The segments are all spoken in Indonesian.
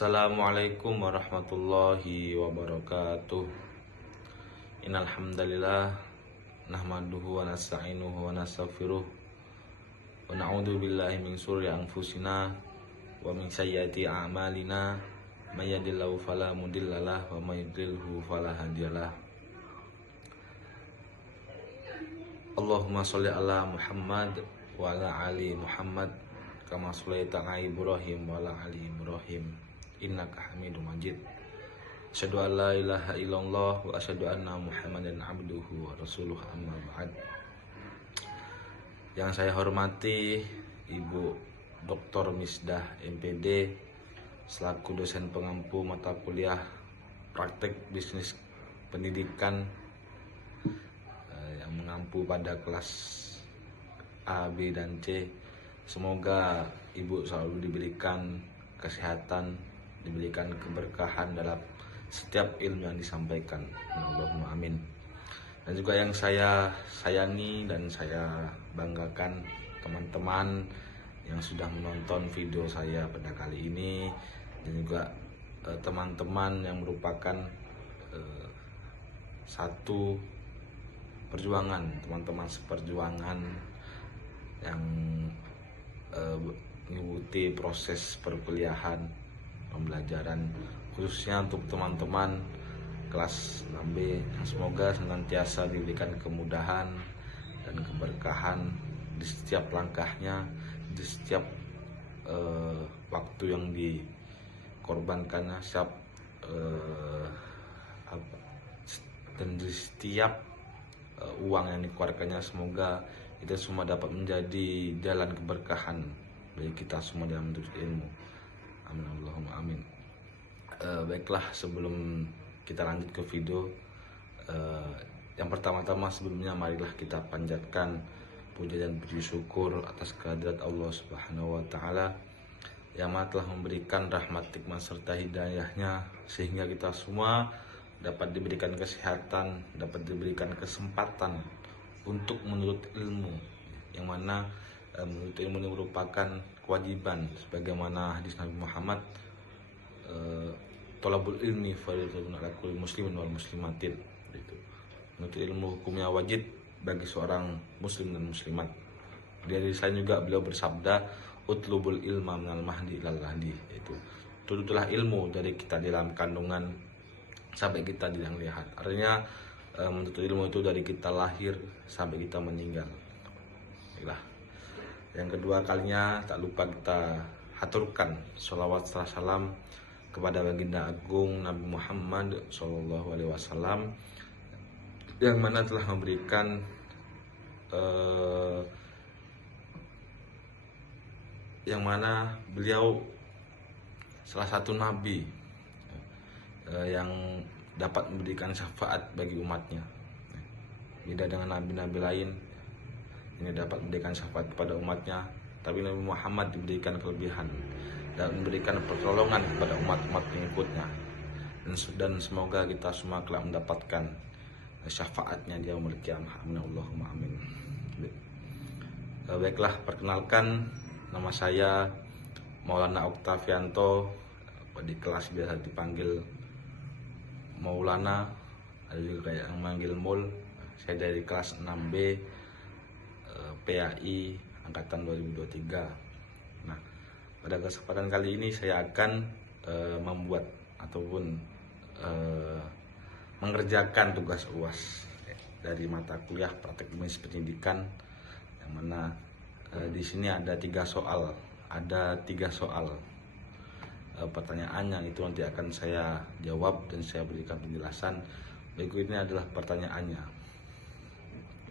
Assalamualaikum warahmatullahi wabarakatuh. Innal hamdalillah nahmaduhu wa nasta'inuhu wa nastaghfiruh wa na'udzu billahi min shururi anfusina wa min sayyiati a'malina may yahdihillahu fala mudhillalah wa may yudhlilhu fala hadiyalah. Allahumma sholli ala Muhammad wa ala ali Muhammad kama sholaita ala Ibrahim wa ala ali Ibrahim innaka Hamidum Majid. Asyhadu an la ilaha illallah wa asyhadu anna Muhammadan abduhu wa rasuluh, amma ba'd. Yang saya hormati Ibu Dr. Misdah MPD selaku dosen pengampu mata kuliah praktek bisnis pendidikan yang mengampu pada kelas A, B, dan C. Semoga Ibu selalu diberikan kesehatan, diberikan keberkahan dalam setiap ilmu yang disampaikan. Allahumma amin. Dan juga yang saya sayangi dan saya banggakan teman-teman yang sudah menonton video saya pada kali ini, dan juga teman-teman yang merupakan satu perjuangan, teman-teman seperjuangan yang mengikuti proses perkuliahan, pembelajaran, khususnya untuk teman-teman kelas 6B, yang semoga senantiasa diberikan kemudahan dan keberkahan di setiap langkahnya, di setiap waktu yang dikorbankannya, dan di setiap uang yang dikeluarkannya. Semoga itu semua dapat menjadi jalan keberkahan bagi kita semua dalam menuntut ilmu. Amin, Allahumma amin. Baiklah, sebelum kita lanjut ke video, yang pertama-tama sebelumnya marilah kita panjatkan puja dan puji syukur atas kehadirat Allah Subhanahu wa taala yang telah memberikan rahmat, nikmat serta hidayahnya sehingga kita semua dapat diberikan kesehatan, dapat diberikan kesempatan untuk menuntut ilmu, yang mana menuntut ilmu ini merupakan kewajiban sebagaimana hadis Nabi Muhammad, thalabul ilmi fardhun 'ala kulli muslimin wal muslimatin. Menuntut ilmu hukumnya wajib bagi seorang muslim dan muslimat. Dari saya juga beliau bersabda, utlubul ilma minal mahdi ilal lahdi, yaitu tuntutlah ilmu dari kita di dalam kandungan sampai kita tidak lihat. Artinya menuntut ilmu itu dari kita lahir sampai kita meninggal. Baiklah. Yang kedua kalinya tak lupa kita haturkan sholawat serta salam kepada baginda agung Nabi Muhammad SAW, yang mana telah memberikan yang mana beliau salah satu nabi yang dapat memberikan syafaat bagi umatnya. Beda dengan nabi-nabi lain, ini dapat memberikan syafaat kepada umatnya, tapi Nabi Muhammad diberikan kelebihan dan memberikan pertolongan kepada umat-umat pengikutnya. Dan semoga kita semua kelak mendapatkan syafaatnya di yaumul qiyamah. Amin, Allahumma amin. Baiklah, perkenalkan, nama saya Maulana Oktavianto, di kelas biasa dipanggil Maulana, ada juga kayak yang manggil Mul. Saya dari kelas 6B PAI angkatan 2023. Nah, pada kesempatan kali ini saya akan membuat ataupun mengerjakan tugas UAS dari mata kuliah praktek bisnis pendidikan, yang mana di sini ada 3 soal. Ada 3 soal pertanyaan yang itu nanti akan saya jawab dan saya berikan penjelasan. Berikut ini adalah pertanyaannya.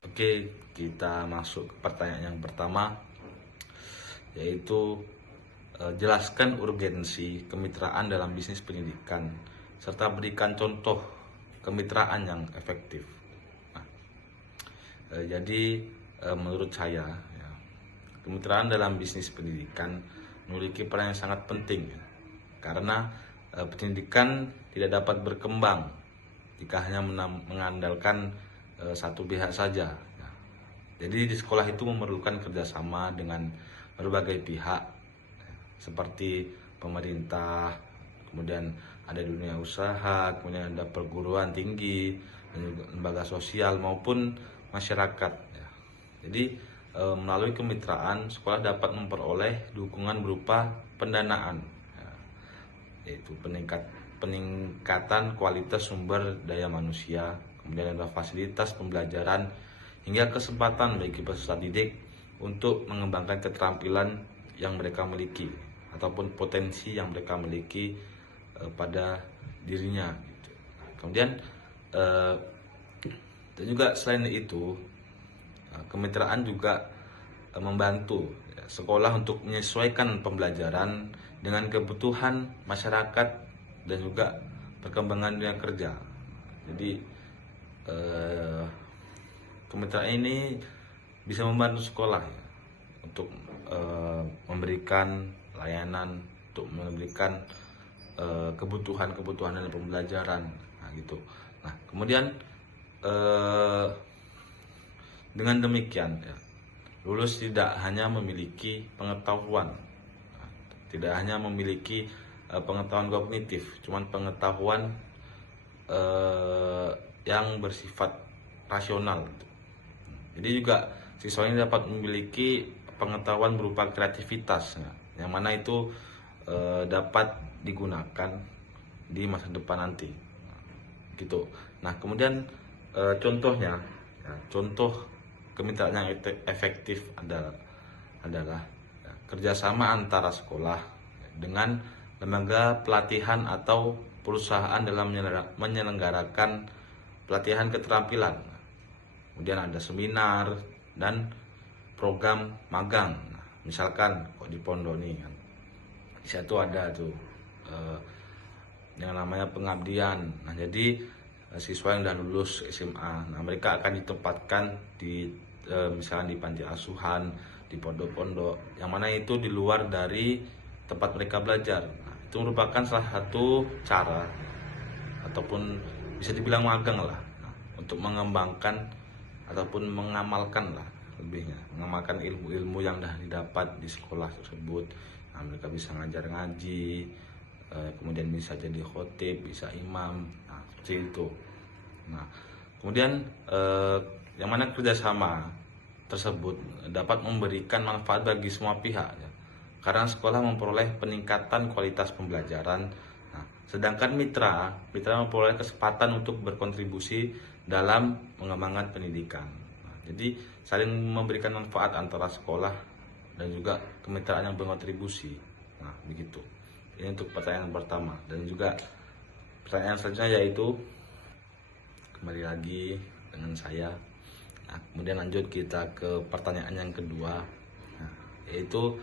Oke, kita masuk ke pertanyaan yang pertama, yaitu jelaskan urgensi kemitraan dalam bisnis pendidikan serta berikan contoh kemitraan yang efektif. Nah, jadi menurut saya ya, kemitraan dalam bisnis pendidikan memiliki peran yang sangat penting ya, karena pendidikan tidak dapat berkembang jika hanya mengandalkan satu pihak saja. Jadi di sekolah itu memerlukan kerjasama dengan berbagai pihak seperti pemerintah, kemudian ada dunia usaha, kemudian ada perguruan tinggi, dan juga lembaga sosial maupun masyarakat. Ya. Jadi melalui kemitraan sekolah dapat memperoleh dukungan berupa pendanaan, ya, yaitu peningkatan kualitas sumber daya manusia, kemudian ada fasilitas pembelajaran hingga kesempatan bagi peserta didik untuk mengembangkan keterampilan yang mereka miliki ataupun potensi yang mereka miliki pada dirinya. Gitu. Kemudian dan juga selain itu, kemitraan juga membantu ya, sekolah untuk menyesuaikan pembelajaran dengan kebutuhan masyarakat dan juga perkembangan dunia kerja. Jadi kemitraan ini bisa membantu sekolah ya, untuk memberikan layanan, untuk memberikan kebutuhan dalam pembelajaran, nah gitu. Nah kemudian dengan demikian ya, lulus tidak hanya memiliki pengetahuan, tidak hanya memiliki pengetahuan kognitif, cuman pengetahuan yang bersifat rasional. Jadi juga siswa ini dapat memiliki pengetahuan berupa kreativitas, ya, yang mana itu dapat digunakan di masa depan nanti, gitu. Nah kemudian contohnya, ya, contoh kemitraan yang efektif adalah ya, kerjasama antara sekolah dengan lembaga pelatihan atau perusahaan dalam menyelenggarakan pelatihan keterampilan. Kemudian ada seminar dan program magang. Nah, misalkan kok di Pondok nih kan, di situ ada tuh yang namanya pengabdian. Nah jadi siswa yang sudah lulus SMA, nah mereka akan ditempatkan di misalnya di panti asuhan, di pondok-pondok, yang mana itu di luar dari tempat mereka belajar. Nah, itu merupakan salah satu cara ataupun bisa dibilang magang lah, nah, untuk mengembangkan ataupun mengamalkan lah, lebihnya mengamalkan ilmu-ilmu yang sudah didapat di sekolah tersebut. Nah, mereka bisa ngajar ngaji, kemudian bisa jadi khotib, bisa imam, nah seperti itu. Nah kemudian yang mana kerjasama tersebut dapat memberikan manfaat bagi semua pihak ya, karena sekolah memperoleh peningkatan kualitas pembelajaran. Nah, sedangkan mitra memperoleh kesempatan untuk berkontribusi dalam mengembangkan pendidikan. Nah, jadi saling memberikan manfaat antara sekolah dan juga kemitraan yang berkontribusi. Nah begitu. Ini untuk pertanyaan pertama, dan juga pertanyaan selanjutnya yaitu kembali lagi dengan saya. Nah, kemudian lanjut kita ke pertanyaan yang kedua, nah, yaitu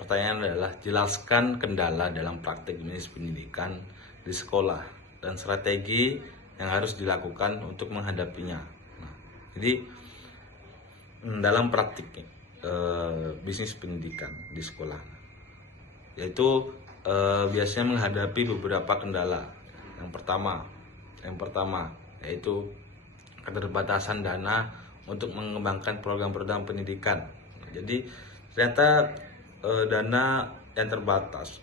pertanyaan adalah jelaskan kendala dalam praktik bisnis pendidikan di sekolah dan strategi yang harus dilakukan untuk menghadapinya. Nah, jadi dalam praktik bisnis pendidikan di sekolah, yaitu biasanya menghadapi beberapa kendala. Yang pertama yaitu keterbatasan dana untuk mengembangkan program-program pendidikan. Jadi ternyata dana yang terbatas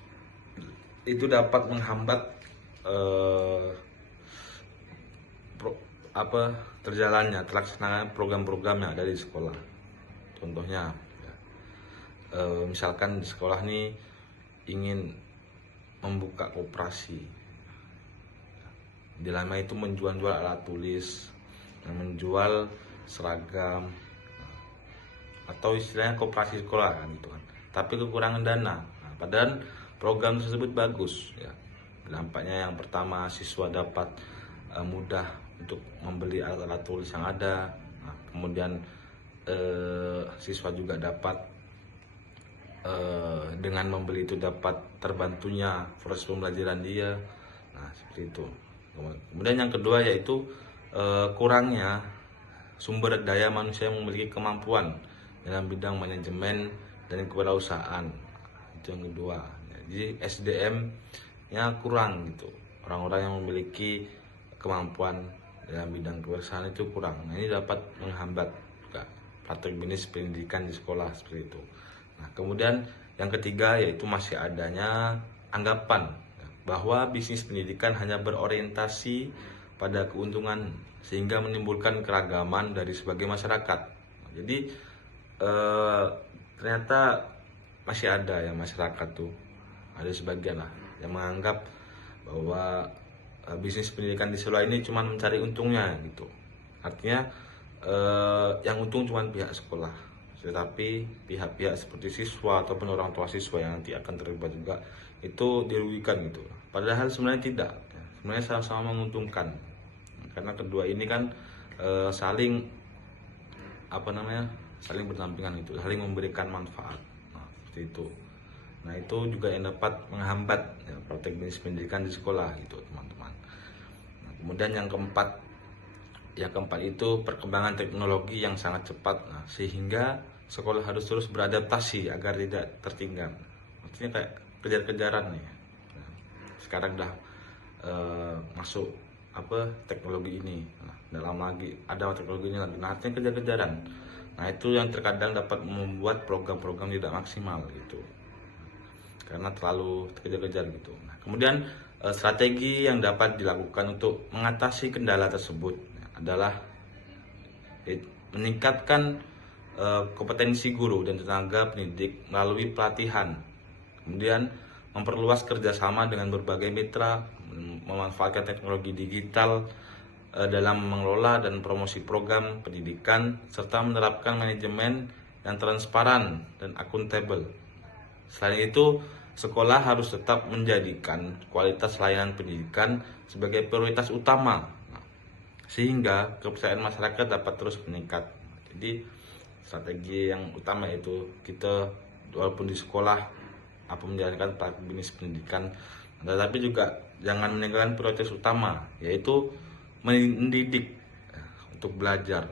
itu dapat menghambat terjalannya terlaksanaan program-program yang ada di sekolah. Contohnya ya, misalkan di sekolah nih ingin membuka koperasi, di dalamnya itu menjual alat tulis, menjual seragam, atau istilahnya koperasi sekolah kan gitu kan. Tapi kekurangan dana. Nah, padahal program tersebut bagus ya. Dampaknya yang pertama, siswa dapat mudah untuk membeli alat-alat tulis yang ada. Nah, kemudian siswa juga dapat dengan membeli itu dapat terbantunya proses pembelajaran dia. Nah seperti itu. Kemudian yang kedua yaitu kurangnya sumber daya manusia yang memiliki kemampuan dalam bidang manajemen dan kewirausahaan. Itu yang kedua. Jadi SDM-nya kurang gitu. Orang-orang yang memiliki kemampuan dalam bidang kewirausahaan itu kurang. Nah, ini dapat menghambat juga praktik bisnis pendidikan di sekolah seperti itu. Nah, kemudian yang ketiga yaitu masih adanya anggapan bahwa bisnis pendidikan hanya berorientasi pada keuntungan sehingga menimbulkan keragaman dari sebagai masyarakat. Jadi ternyata masih ada ya masyarakat tuh, ada sebagian lah yang menganggap bahwa bisnis pendidikan di sekolah ini cuma mencari untungnya gitu. Artinya yang untung cuma pihak sekolah, tetapi pihak-pihak seperti siswa ataupun orang tua siswa yang nanti akan terlibat juga itu dirugikan gitu. Padahal sebenarnya tidak, sebenarnya sama-sama menguntungkan karena kedua ini kan saling saling berdampingan itu, saling memberikan manfaat. Nah, seperti itu. Nah, itu juga yang dapat menghambat ya, praktek bisnis pendidikan di sekolah gitu, teman-teman. Nah, kemudian yang keempat itu perkembangan teknologi yang sangat cepat. Nah, sehingga sekolah harus terus beradaptasi agar tidak tertinggal. Maksudnya kayak kejar-kejaran nih. Nah, sekarang udah masuk teknologi ini. Nah, dalam lagi ada teknologi ini lagi. Nah, artinya kejar-kejaran. Nah, itu yang terkadang dapat membuat program-program tidak maksimal gitu. Karena terlalu kejar-kejar gitu. Nah, kemudian strategi yang dapat dilakukan untuk mengatasi kendala tersebut adalah meningkatkan kompetensi guru dan tenaga pendidik melalui pelatihan. Kemudian memperluas kerjasama dengan berbagai mitra, memanfaatkan teknologi digital dalam mengelola dan promosi program pendidikan, serta menerapkan manajemen yang transparan dan akuntabel. Selain itu, sekolah harus tetap menjadikan kualitas layanan pendidikan sebagai prioritas utama, sehingga kepercayaan masyarakat dapat terus meningkat. Jadi strategi yang utama itu kita walaupun di sekolah menjalankan bisnis pendidikan, tetapi juga jangan meninggalkan prioritas utama, yaitu mendidik untuk belajar,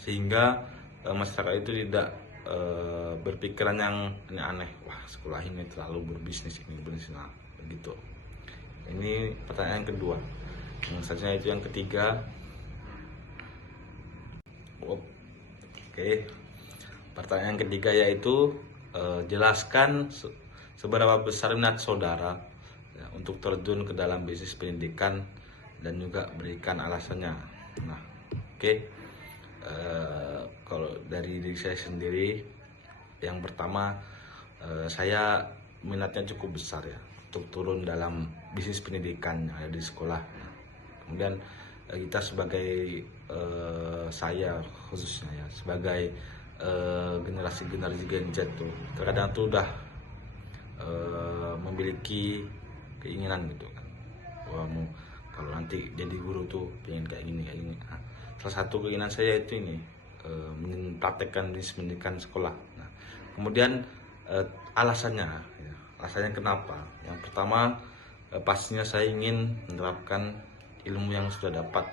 sehingga masyarakat itu tidak berpikiran yang aneh, wah sekolah ini terlalu berbisnis nah, begitu. Ini pertanyaan kedua. Yang selanjutnya itu yang ketiga. Oke. Pertanyaan ketiga yaitu jelaskan seberapa besar minat saudara ya, untuk terjun ke dalam bisnis pendidikan dan juga berikan alasannya. Nah, oke. Kalau dari diri saya sendiri, yang pertama saya minatnya cukup besar ya untuk turun dalam bisnis pendidikan yang ada di sekolah. Kemudian kita sebagai saya khususnya ya sebagai generasi Gen Z tuh terkadang tuh udah memiliki keinginan gitu kan, wah mau kalau nanti jadi guru tuh pengen kayak gini. Nah, salah satu keinginan saya itu ini mempraktekkan bisnis pendidikan sekolah. Nah, kemudian alasannya kenapa? Yang pertama pastinya saya ingin menerapkan ilmu yang sudah dapat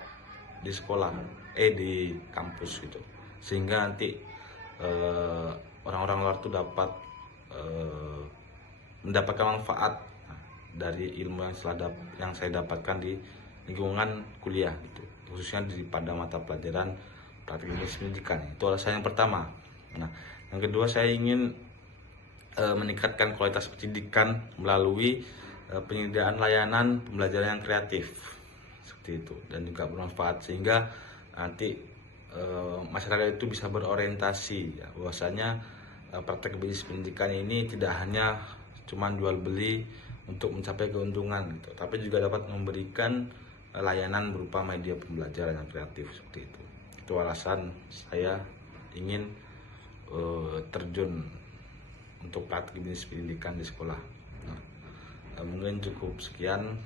di sekolah, di kampus gitu, sehingga nanti orang-orang luar tuh dapat mendapatkan manfaat dari ilmu yang saya dapatkan di lingkungan kuliah gitu, khususnya pada mata pelajaran praktik bisnis pendidikan. Itu alasan yang pertama. Nah, yang kedua saya ingin meningkatkan kualitas pendidikan melalui penyediaan layanan pembelajaran yang kreatif seperti itu dan juga bermanfaat, sehingga nanti masyarakat itu bisa berorientasi ya, bahwasanya praktek bisnis pendidikan ini tidak hanya cuma jual beli untuk mencapai keuntungan gitu, tapi juga dapat memberikan layanan berupa media pembelajaran yang kreatif seperti itu. Itu alasan saya ingin terjun untuk praktek bisnis pendidikan di sekolah. Nah, mungkin cukup sekian.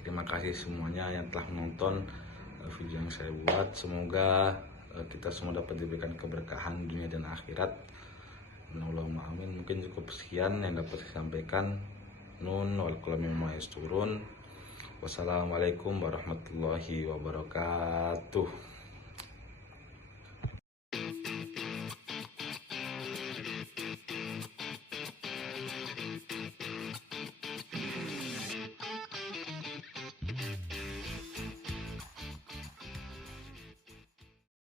Terima kasih semuanya yang telah menonton video yang saya buat. Semoga kita semua dapat diberikan keberkahan dunia dan akhirat. Allahumma amin. Mungkin cukup sekian yang dapat saya sampaikan. Nun wal qalam mimma yasturun. Wassalamualaikum warahmatullahi wabarakatuh.